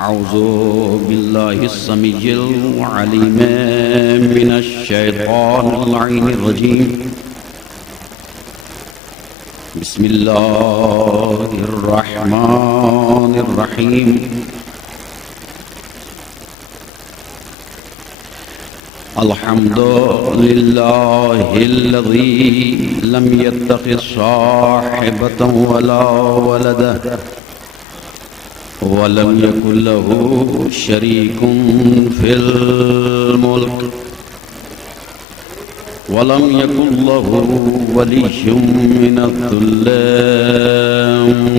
أعوذ بالله السميع العليم من الشيطان اللعين الرجيم. بسم الله الرحمن الرحيم. الحمد لله الذي لم يتخذ صاحبة ولا ولدا ولم يكن له شريك في الملك ولم يكن له ولي من الذل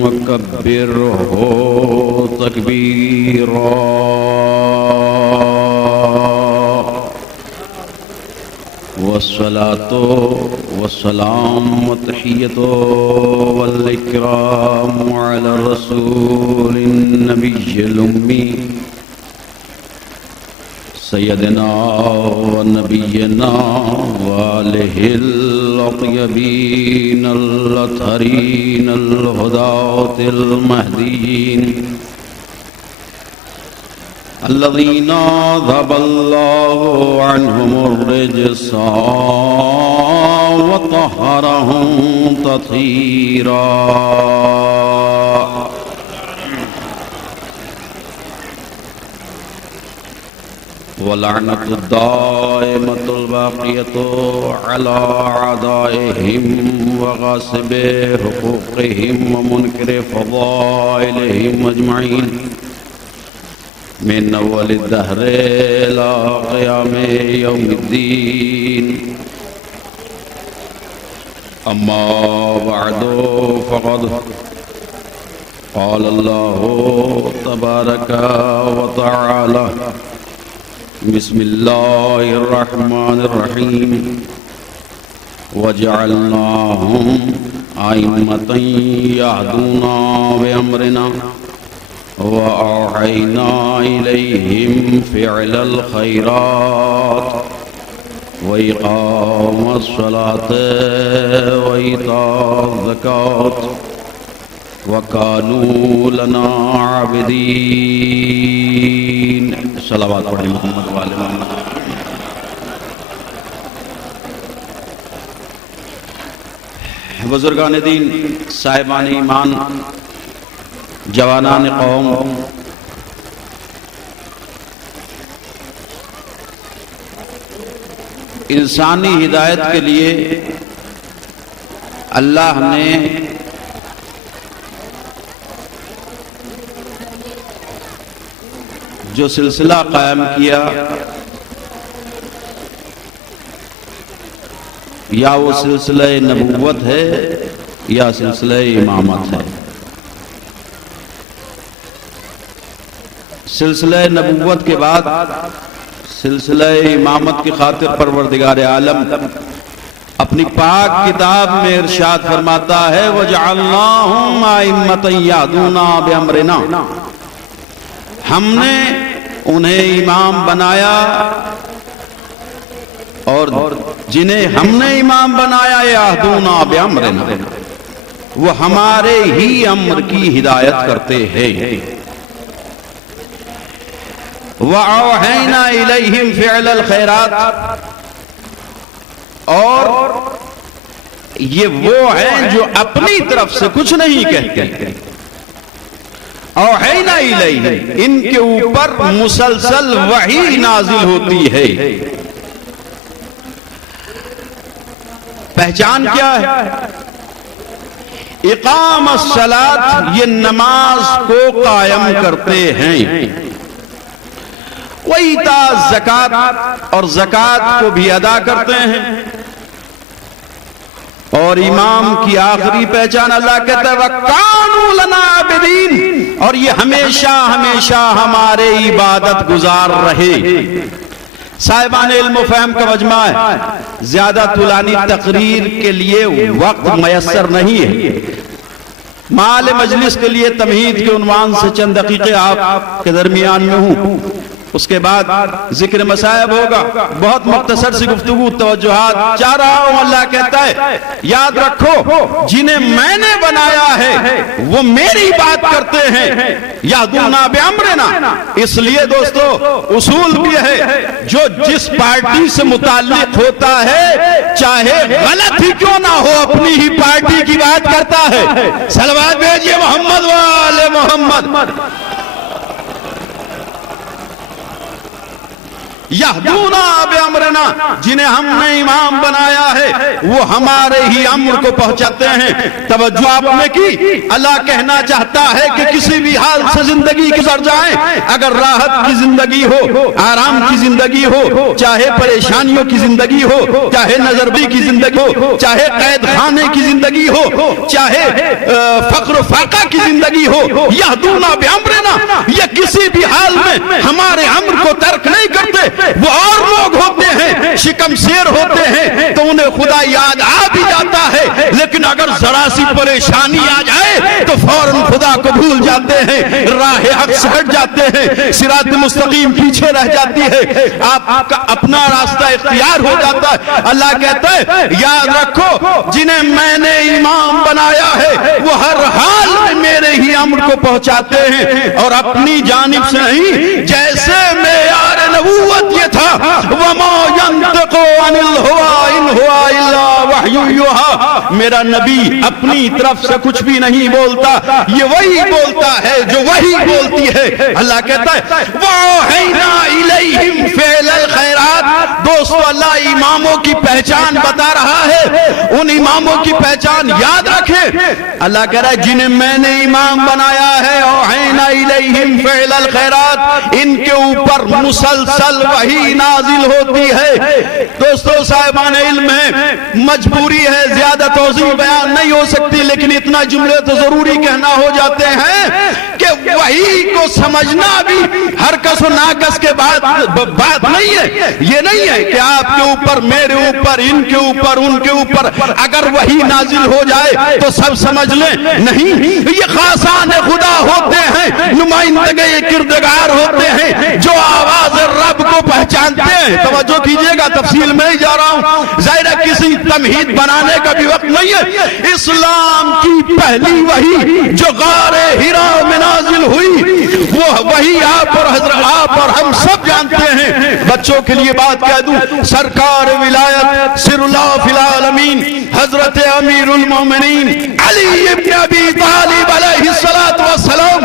وكبره تكبيرا. والصلاة والسلام والتحية والإكرام على الرسول النبي الأمي سيدنا ونبينا وآله الأطيبين الأطهرين الهداة المهديين الذين ذهب الله عنهم الرجس وطهرهم تطهيرا. ولعنة الدائمة الباقية على أعدائهم وغاصب حقوقهم ومنكر فضائلهم أجمعين من أول الدهر إلى قيام يوم الدين. أما بعد فقد قال الله تبارك وتعالى بسم الله الرحمن الرحيم. وجعلناهم أئمة يهدون بأمرنا وأوحينا إليهم فعل الخيرات وإقام الصلاة وإيتاء الزكاة وكانوا لنا عابدين. صلوات علی محمد وآل محمد. بزرگان دین، صاحبان ایمان، جوانان قوم، انسانی ہدایت کے لیے اللہ نے جو سلسلہ قائم کیا، یا وہ سلسلہ نبوت ہے یا سلسلہ امامت ہے. سلسلہ نبوت کے بعد سلسلہ امامت کی خاطر پروردگار عالم اپنی پاک کتاب میں ارشاد فرماتا ہے وَجَعَلْنَاهُمْ أَئِمَّةً يَهْدُونَ بِأَمْرِنَا. ہم نے انہیں امام بنایا، اور جنہیں ہم نے امام بنایا يَهْدُونَ بِأَمْرِنَا، وہ ہمارے ہی امر کی ہدایت کرتے ہیں. وَأَوْحَيْنَا إِلَيْهِمْ فِعْلَ الْخَيْرَاتِ، اور یہ وہ ہیں جو اپنی طرف سے کچھ نہیں کہتے. اوحینا الیہ، ان کے اوپر مسلسل وحی نازل ہوتی ہے. پہچان کیا ہے؟ اقام الصلاۃ، یہ نماز کو قائم کرتے ہیں. وَإِيتَاءَ الزَّکَاۃ، اور زکوٰۃ کو بھی ادا کرتے ہیں. اور امام کی آخری پہچان اللہ کہتا ہے وَكَانُوا لَنَا عَابِدِينَ، اور یہ ہمیشہ ہمیشہ ہمارے عبادت گزار رہے. صاحبان علم و فہم کا مجمع ہے، زیادہ طولانی تقریر کے لیے وقت میسر نہیں ہے. مال مجلس کے لیے تمہید کے عنوان سے چند دقیقے آپ کے درمیان میں ہوں. اس کے بعد ذکر مصائب ہوگا. بہت مختصر سی گفتگو, توجہات چاہ رہا ہوں. اللہ کہتا ہے یاد رکھو جنہیں میں نے بنایا ہے وہ میری بات کرتے ہیں, یہدون بامرنا. اس لیے دوستو اصول بھی ہے, جو جس پارٹی سے متعلق ہوتا ہے چاہے غلط ہی کیوں نہ ہو اپنی ہی پارٹی کی بات کرتا ہے. صلوات بھیجئے محمد وآل محمد. یہدون بامرنا, جنہیں ہم نے امام بنایا ہے وہ ہمارے ہی امر کو پہنچاتے ہیں. توجہ آپ نے کی, اللہ کہنا چاہتا ہے کہ کسی بھی حال سے زندگی گزر جائیں, اگر راحت کی زندگی ہو, آرام کی زندگی ہو, چاہے پریشانیوں کی زندگی ہو, چاہے نظربی کی زندگی ہو, چاہے قید خانے کی زندگی ہو, چاہے فقر و فاقہ کی زندگی ہو, یہدون بامرنا, یہ کسی بھی حال میں ہمارے امر کو ترک نہیں کرتے. وہ اور لوگ ہوتے ہیں شکم سیر ہوتے ہیں تو انہیں خدا یاد آ بھی جاتا ہے, لیکن اگر ذرا سی پریشانی آ جائے تو فوراً خدا کو بھول جاتے ہیں, راہ حق سے ہٹ جاتے ہیں, صراط مستقیم پیچھے رہ جاتی ہے, آپ کا اپنا راستہ اختیار ہو جاتا ہے. اللہ کہتا ہے یاد رکھو جنہیں میں نے امام بنایا ہے وہ ہر حال میں میرے ہی امر کو پہنچاتے ہیں, اور اپنی جانب سے نہیں. جیسے معیار نبوت یہ تھا وما ينطق عن الهوى ان هو الا وحی یوحی, میرا نبی اپنی طرف سے کچھ بھی نہیں بولتا, یہ وہی بولتا ہے جو وہی بولتی ہے. اللہ کہتا ہے وَأَوْحَيْنَا إِلَيْهِمْ فِعْلَ الْخَيْرَاتِ. دوستو اللہ اماموں کی پہچان بتا رہا ہے, ان اماموں کی پہچان یاد رکھیں. اللہ کہہ رہا ہے جنہیں میں نے امام بنایا ہے وَأَوْحَيْنَا إِلَيْهِمْ فِعْلَ الْخَيْرَاتِ, ان کے اوپر مسلسل وحی نازل ہوتی ہے. دوستو صاحبان علم ہے, مجبوری ہے, زیادہ توضیح بیان نہیں ہو سکتی, لیکن اتنا جملے تو ضروری کہنا ہو جاتے ہیں کہ وحی کو سمجھنا بھی ہر کس و ناکس کے بات نہیں ہے. یہ نہیں ہے کہ آپ کے اوپر, میرے اوپر, ان کے اوپر, ان کے اوپر اگر وحی نازل ہو جائے تو سب سمجھ لیں. نہیں, یہ خاصان خدا ہوتے ہیں, نمائندگے کردگار ہوتے ہیں جو آواز رب کو پہچانتے ہیں. توجہ کیجئے گا, تفصیل میں ہی جا رہا ہوں, ظاہر ہے کسی تمہید بنانے کا بھی وقت نہیں ہے. اسلام کی پہلی وحی جو غار ہرا میں نازل ہوئی وہ وحی آپ اور حضرت آپ اور ہم سب جانتے ہیں. بچوں کے لیے بات کہہ دوں, سرکار ولایت سر اللہ فی العالمین حضرت امیر المومنین علی ابن ابی طالب علیہ السلام,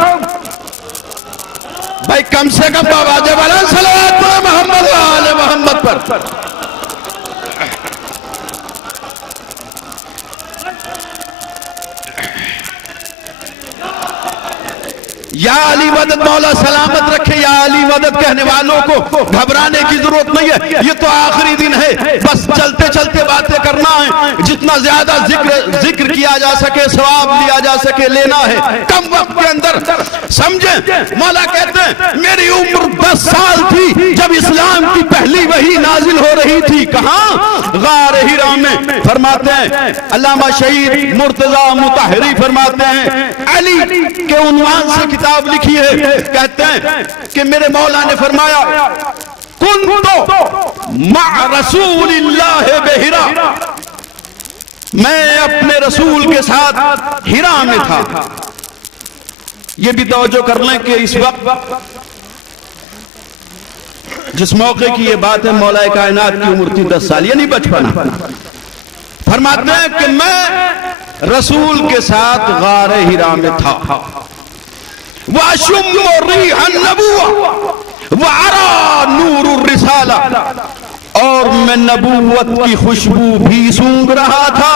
بھائی کم سے کم واجب علیہ الصلوۃ محمد و آل محمد پر. یا علی مدد, مولا سلامت رکھے. یا علی مدد کہنے والوں کو گھبرانے کی ضرورت نہیں ہے, یہ تو آخری دن ہے, بس چلتے چلتے باتیں کرنا ہے. جتنا زیادہ ذکر کیا جا سکے, ثواب لیا جا سکے, لینا ہے کم وقت کے اندر. سمجھیں, مولا کہتے ہیں میری عمر 10 سال تھی جب اسلام کی پہلی وحی نازل ہو رہی تھی. کہاں؟ غار ہرا میں. فرماتے ہیں علامہ شہید مرتضی مطہری فرماتے ہیں علی کے عنوان سے کتاب لکھی ہے, کہتے ہیں کہ میرے مولا نے فرمایا کنتو مع رسول اللہ بہرا, میں اپنے رسول کے ساتھ ہرا میں تھا. یہ بھی توجہ کر لیں کہ اس وقت جس موقع کی یہ بات ہے مولا کائنات کی عمر تھی 10 سال, یعنی بچپنا. فرماتے ہیں کہ میں رسول کے ساتھ غار ہرا میں تھا. وَأَشُمُّ رِيحَ النَّبُوَّةِ وَأَرَى نُورُ الرِّسَالَةِ, اور میں نبوت کی خوشبو بھی سونگ رہا تھا,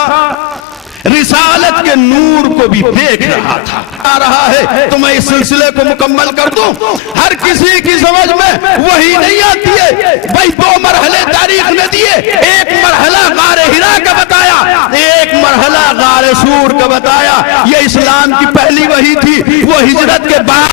رسالت کے نور کو بھی دیکھ رہا تھا. آ رہا ہے تو میں اس سلسلے کو مکمل کر دوں. ہر کسی کی سمجھ میں وہی نہیں آتی ہے. بھائی 2 مرحلے تاریخ نے دیے, ایک مرحلہ غار ہرا کا بتایا, ایک مرحلہ غار سور کا بتایا. یہ اسلام کی پہلی وحی تھی, وہ ہجرت کے بعد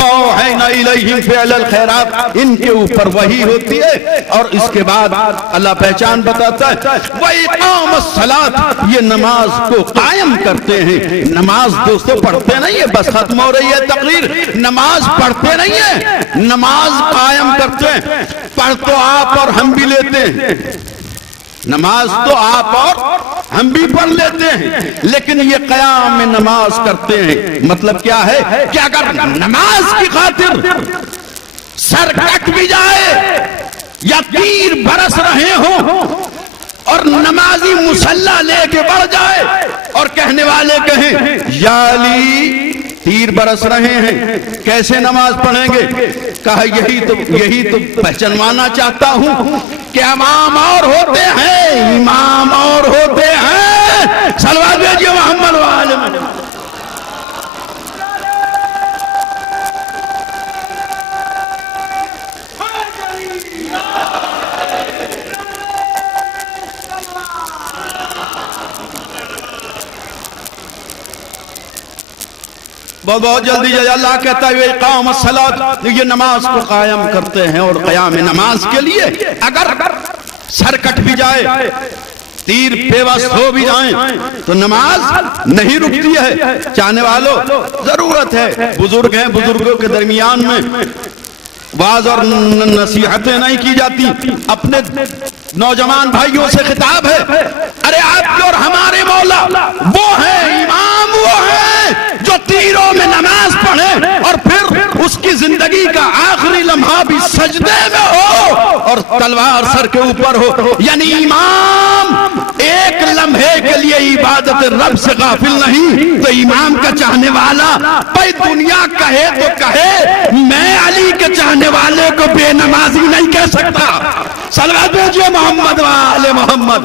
وَأَوْحَيْنَا إِلَيْهِمْ فِعْلَ الْخَيْرَاتِ، ان کے اوپر وحی ہوتی ہے، اور اس کے بعد اللہ پہچان بتاتا ہے وَإِقَامَ الصَّلَاةِ، یہ نماز کو قائم کرتے ہیں۔ نماز دوستو پڑھتے نہیں ہے، بس ختم ہو رہی ہے تقریر، نماز پڑھتے نہیں ہے، نماز قائم کرتے ہیں۔ پڑھ تو آپ اور ہم بھی لیتے ہیں، نماز تو آپ اور ہم بھی پڑھ لیتے ہیں، لیکن یہ قیام میں نماز کرتے ہیں۔ مطلب کیا ہے کہ اگر نماز کی خاطر سر کٹ بھی جائے یا تیر برس رہے ہوں اور نمازی مصلی لے کے بڑھ جائے اور کہنے والے کہیں یا علی تیر برس رہے ہیں، کیسے نماز پڑھیں گے؟ کہا یہی تو پہچانوانا چاہتا ہوں کہ امام اور ہوتے ہیں، امام اور ہوتے ہیں۔ صلوات بھیجئے محمد وآلہ محمد۔ بہت جلدی اللہ کہتا ہے اقام الصلاۃ، یہ نماز کو قائم کرتے ہیں، اور قیام نماز کے لیے اگر سر کٹ بھی جائے، تیر پیوست ہو بھی جائیں تو نماز نہیں رکتی ہے۔ چاہنے والوں ضرورت ہے، بزرگ ہیں، بزرگوں کے درمیان میں واز اور نصیحتیں نہیں کی جاتی۔ اپنے نوجوان بھائیوں سے خطاب ہے، ارے آپ کے اور ہمارے مولا وہ ہیں، امام وہ ہیں جو تیروں میں نماز پڑھے اور پھر اس کی زندگی کا آخری لمحہ بھی سجدے میں ہو اور تلوار سر کے اوپر ہو، یعنی امام ایک لمحے کے لیے عبادت رب سے غافل نہیں۔ تو امام کا چاہنے والا بھائی دنیا کہے تو کہے، میں علی کے چاہنے والے کو بے نمازی نہیں کہہ سکتا۔ صلوات بھیجئے محمد وآلہ محمد۔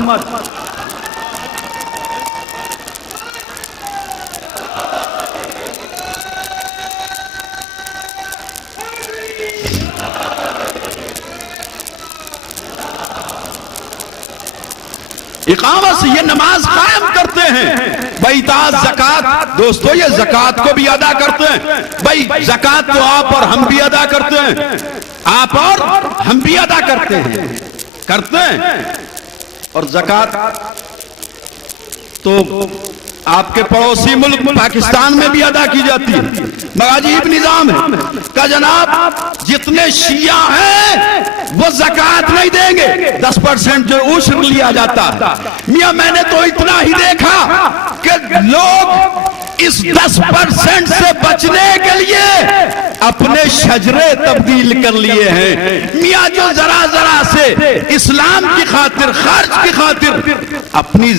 اقامت سے یہ نماز قائم کرتے ہیں۔ بھائی زکات، دوستو یہ زکات کو بھی ادا کرتے ہیں۔ بھائی زکات تو آپ اور ہم بھی ادا کرتے ہیں، آپ اور ہم بھی ادا کرتے ہیں، اور زکات تو آپ کے پڑوسی ملک پاکستان میں بھی ادا کی جاتی ہے۔ عجیب نظام ہے کہ جناب جتنے شیعہ ہیں وہ زکات نہیں دیں گے، 10% جو عشر لیا جاتا ہے۔ میاں میں نے تو اتنا ہی دیکھا کہ لوگ اس 10% سے بچنے کے لیے اپنے شجرے تبدیل کر لیے ہیں۔ میاں جو ذرا ذرا سے اسلام کی خاطر، خرچ کی خاطر اپنی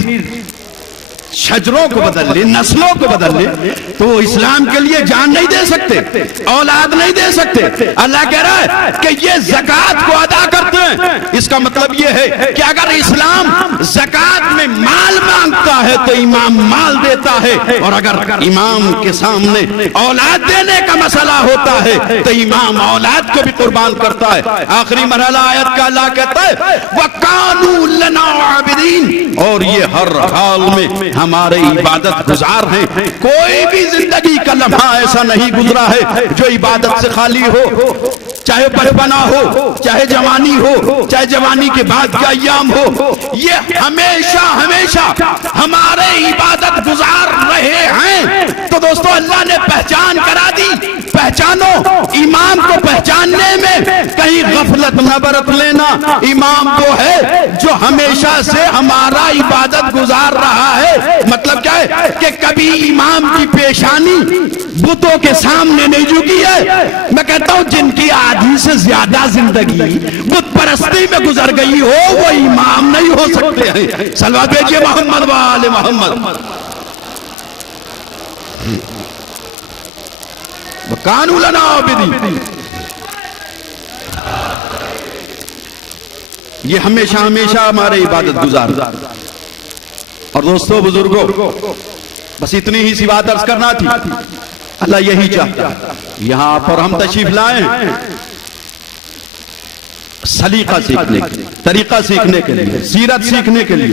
شجروں کو بدل لے، نسلوں کو بدل لے، تو وہ اسلام کے لیے جان نہیں دے سکتے، اولاد نہیں دے سکتے۔ اللہ کہہ رہا ہے کہ یہ زکات کو ادا کرتے ہیں۔ اس کا مطلب یہ ہے کہ اگر اسلام زکات میں مال مانگتا ہے تو امام مال دیتا ہے، اور اگر امام کے سامنے اولاد دینے کا مسئلہ ہوتا ہے تو امام اولاد کو بھی قربان کرتا ہے۔ آخری مرحلہ آیت کا اللہ کہتا ہے وَقَانُوا لَنَا عَابِدِينَ، اور یہ ہر حال میں ہمارے عبادت گزار ہیں۔ کوئی بھی زندگی کا لمحہ ایسا نہیں گزرا ہے جو عبادت سے خالی ہو، چاہے بچپنا ہو، چاہے جوانی ہو، چاہے جوانی کے بعد کے ایام ہو، یہ ہمیشہ ہمیشہ ہمارے عبادت گزار رہے ہیں۔ تو دوستو اللہ نے پہچان کرا دی، پہچانو۔ امام کو پہچاننے میں کہیں غفلت نہ برت لینا۔ امام وہ ہے جو ہمیشہ سے ہمارا عبادت گزار رہا ہے۔ مطلب کیا ہے کہ کبھی امام کی پیشانی بتوں کے سامنے نہیں جھکی ہے۔ میں کہتا ہوں جن کی آدھی سے زیادہ زندگی بت پرستی میں گزر گئی ہو وہ امام نہیں ہو سکتے ہیں۔ صلوات بھیجئے محمد وآل محمد۔ وَقَانُوا لَنَا عَابِدِينَ، یہ ہمیشہ ہمیشہ ہمارے عبادت گزار۔ اور دوستو بزرگوں بس اتنی ہی سی بات عرض کرنا تھی۔ اللہ یہی چاہتا ہے یہاں پر ہم تشریف لائیں سلیقہ سیکھنے کے لیے، طریقہ سیکھنے کے لیے، سیرت سیکھنے کے لیے۔